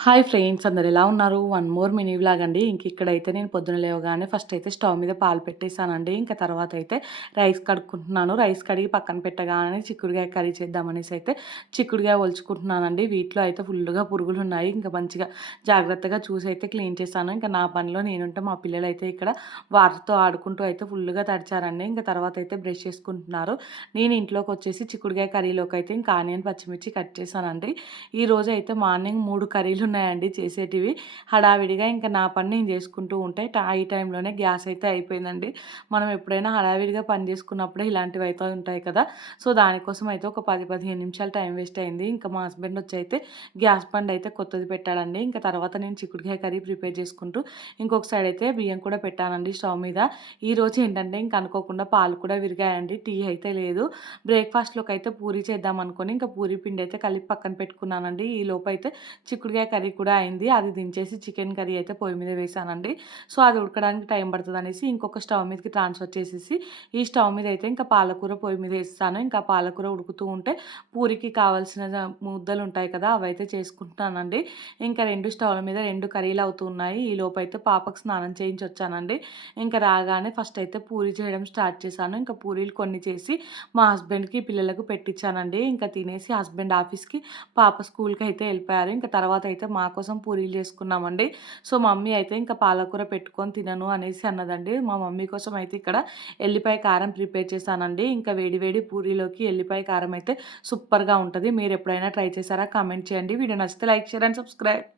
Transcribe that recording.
Hi friends, అందరు ఎలా ఉన్నారు? వన్ మోర్ మినీ వ్లాగ్ అండి. ఇక్కడైతే నేను పొద్దున లేవగానే ఫస్ట్ అయితే స్టవ్ మీద పాలు పెట్టేసానండి. ఇంకా తర్వాత అయితే రైస్ కడుక్కుంటున్నాను. రైస్ కడిగి పక్కన పెట్టగానే చిక్కుడుకాయ కర్రీ చేద్దామనేసి అయితే చిక్కుడుకాయ ఒలుచుకుంటున్నానండి. వీటిలో అయితే ఫుల్గా పురుగులు ఉన్నాయి. ఇంకా మంచిగా జాగ్రత్తగా చూసి అయితే క్లీన్ చేశాను. ఇంకా నా పనిలో నేనుంటే మా పిల్లలు అయితే ఇక్కడ వాటితో ఆడుకుంటూ అయితే ఫుల్గా తడిచారండి. ఇంకా తర్వాత అయితే బ్రష్ చేసుకుంటున్నారు. నేను ఇంట్లోకి వచ్చేసి చిక్కుడుకాయ కర్రీలోకి అయితే ఇంకా ఆనియన్ పచ్చిమిర్చి కట్ చేశానండి. ఈ రోజు అయితే మార్నింగ్ 3 కర్రీలు ఉన్నాయండి చేసేటివి. హడావిడిగా ఇంకా నా పని నేను చేసుకుంటూ ఉంటే ఈ టైంలోనే గ్యాస్ అయితే అయిపోయిందండి. మనం ఎప్పుడైనా హడావిడిగా పని చేసుకున్నప్పుడే ఇలాంటివి అయితే ఉంటాయి కదా! సో, దానికోసం అయితే ఒక 10, 15 నిమిషాలు టైం వేస్ట్ అయింది. ఇంకా మా హస్బెండ్ వచ్చి అయితే గ్యాస్ బండ్ అయితే కొత్తది పెట్టాడండి. ఇంకా తర్వాత నేను చిక్కుడుకాయ కర్రీ ప్రిపేర్ చేసుకుంటూ ఇంకొక సైడ్ అయితే బియ్యం కూడా పెట్టానండి స్టవ్ మీద. ఈరోజు ఏంటంటే ఇంక అనుకోకుండా పాలు కూడా విరిగాయండి. టీ అయితే లేదు. బ్రేక్‌ఫాస్ట్‌లోకి అయితే పూరి చేద్దాం అనుకోని ఇంకా పూరి పిండి అయితే కలిపి పక్కన పెట్టుకున్నానండి. ఈ లోపు అయితే చిక్కుడుకాయ కర్రీ కూడా అయింది. అది దించేసి చికెన్ కర్రీ అయితే పొయ్యి మీద వేశానండి. సో, అది ఉడకడానికి టైం పడతదనేసి ఇంకొక స్టవ్ మీదకి ట్రాన్స్‌ఫర్ చేసేసి ఈ స్టవ్ మీద అయితే ఇంకా పాలకూర పొయ్యి మీద ఏసేసాను. ఇంకా పాలకూర ఉడుకుతూ ఉంటే పూరికి కావాల్సిన ముద్దలు ఉంటాయి కదా! అవైతే చేసుకుంటున్నానండి. ఇంకా 2 స్టవ్‌ల మీద 2 కర్రీలు అవుతూ ఉన్నాయి. ఈ లోపైతే పాపకు స్నానం చేయించొచ్చానండి. ఇంకా రాగానే ఫస్ట్ అయితే పూరి చేయడం స్టార్ట్ చేశాను. ఇంకా పూరీలు కొన్ని చేసి మా హస్బెండ్‌కి, పిల్లలకు పెట్టించానండి. ఇంకా తినేసి హస్బెండ్ ఆఫీస్‌కి, పాప స్కూల్‌కి అయితే వెళ్ళిపోయారు. ఇంకా తర్వాత అయితే మా కోసం పూరీలు చేసుకున్నామండి. సో, మమ్మీ అయితే ఇంకా పాలకూర పెట్టుకొని తినను అనేసి అన్నదండి. మా మమ్మీ కోసం అయితే ఇక్కడ ఎల్లిపాయ కారం ప్రిపేర్ చేశానండి. ఇంకా వేడి వేడి పూరీలోకి ఎల్లిపాయ కారం అయితే సూపర్‌గా ఉంటది. మీరు ఎప్పుడైనా ట్రై చేశారా? కామెంట్ చేయండి. వీడియో నచ్చితే లైక్, షేర్ అండ్ సబ్స్క్రైబ్.